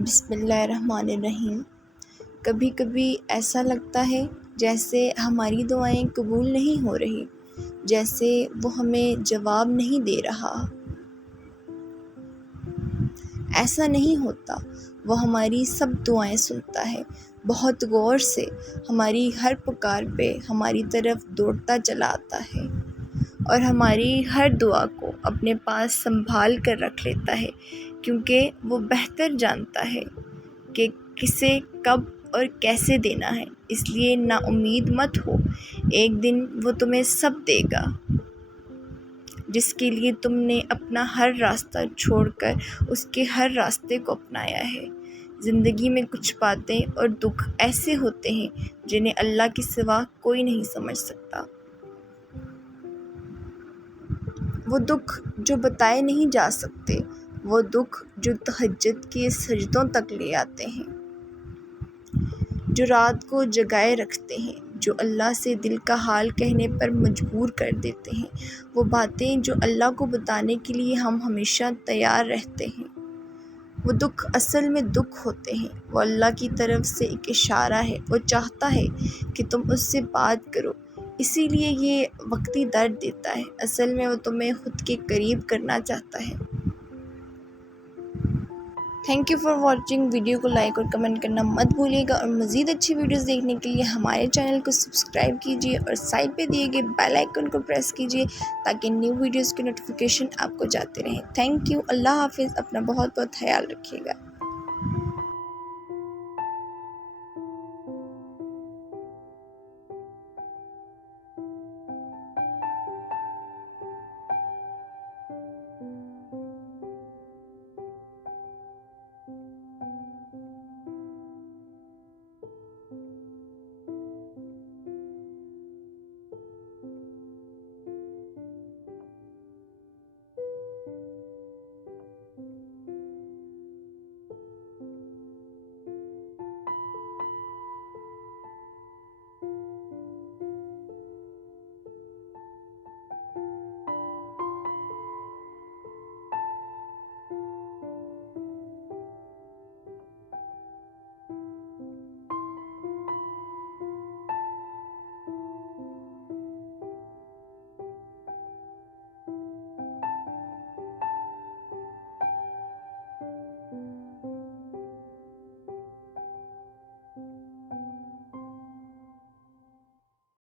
بسم اللہ الرحمن الرحیم۔ کبھی کبھی ایسا لگتا ہے جیسے ہماری دعائیں قبول نہیں ہو رہی، جیسے وہ ہمیں جواب نہیں دے رہا۔ ایسا نہیں ہوتا، وہ ہماری سب دعائیں سنتا ہے، بہت غور سے ہماری ہر پکار پہ ہماری طرف دوڑتا چلا آتا ہے اور ہماری ہر دعا کو اپنے پاس سنبھال کر رکھ لیتا ہے، کیونکہ وہ بہتر جانتا ہے کہ کسے کب اور کیسے دینا ہے۔ اس لیے نا امید مت ہو، ایک دن وہ تمہیں سب دے گا جس کے لیے تم نے اپنا ہر راستہ چھوڑ کر اس کے ہر راستے کو اپنایا ہے۔ زندگی میں کچھ باتیں اور دکھ ایسے ہوتے ہیں جنہیں اللہ کے سوا کوئی نہیں سمجھ سکتا۔ وہ دکھ جو بتائے نہیں جا سکتے، وہ دکھ جو تہجد کے سجدوں تک لے آتے ہیں، جو رات کو جگائے رکھتے ہیں، جو اللہ سے دل کا حال کہنے پر مجبور کر دیتے ہیں، وہ باتیں جو اللہ کو بتانے کے لیے ہم ہمیشہ تیار رہتے ہیں۔ وہ دکھ اصل میں دکھ ہوتے ہیں، وہ اللہ کی طرف سے ایک اشارہ ہے، وہ چاہتا ہے کہ تم اس سے بات کرو، اسی لیے یہ وقتی درد دیتا ہے۔ اصل میں وہ تمہیں خود کے قریب کرنا چاہتا ہے۔ Thank you for watching. Video کو لائک اور کمنٹ کرنا مت بھولیے گا، اور مزید اچھی ویڈیوز دیکھنے کے لیے ہمارے چینل کو سبسکرائب کیجیے اور سائڈ پہ دیے گئے بیل آئیکن کو پریس کیجیے تاکہ نیو ویڈیوز کی نوٹیفیکیشن آپ کو جاتے رہیں۔ تھینک یو، اللہ حافظ، اپنا بہت بہت خیال رکھیے گا۔